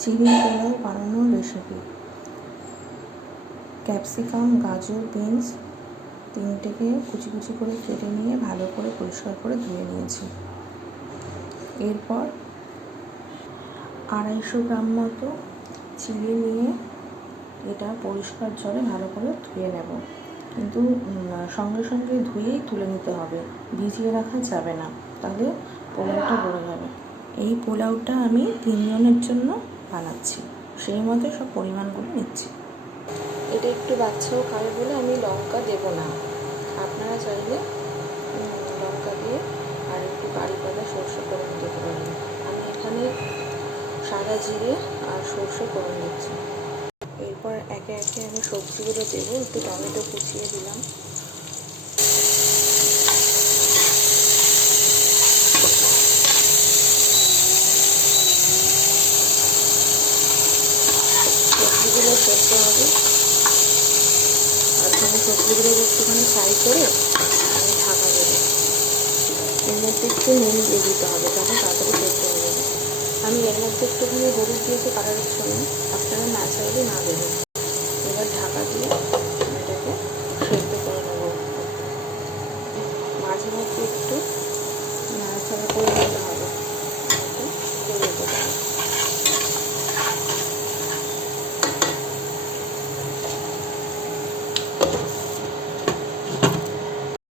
Chilli pulao বানানোর recipe. Capsicum, গাজর, beans তিনটেকে কুচি কুচি করে কেটে নিয়ে ভালো করে পরিষ্কার করে ধুয়ে নিয়েছি। এরপর 250 গ্রাম মতো চিলি নিয়ে এটা পরিষ্কার জলে ভালো করে ধুয়ে নেব, কিন্তু সঙ্গে সঙ্গে ধুয়েই তুলে নিতে হবে, ভিজিয়ে রাখা যাবে না, তাহলে পোলাওটা গলে যাবে। এই পোলাওটা আমি 3 জনের জন্য বানাচ্ছি, সেই মতো সব পরিমাণগুলো নিচ্ছি। এটা একটু বাচ্চাও খাবে বলে আমি লঙ্কা দেব না, আপনারা চাইলে লঙ্কা দিয়ে আর একটু কারি পাতা সরষে ফোড়ন দিতে পারেন। আমি এখানে সাদা জিরে আর সরষে ফোড়ন দিচ্ছি। এরপর একে একে আমি সবজিগুলো দেবো। একটু টমেটো কুচিয়ে দিলাম, সবজিগুলো সেদ্ধ হবে। আর সবজিগুলো একটুখানি ফ্রাই করে আমি ঢাকা দেবো। এর মধ্যে একটু নুন দিয়ে দিতে হবে, তখন তাড়াতাড়ি সেদ্ধ হয়ে যাবে। আমি এর মধ্যে একটুখানি হলুদ দিয়েছি কালারের জন্য, আপনারা না চাইলে না দেবেন।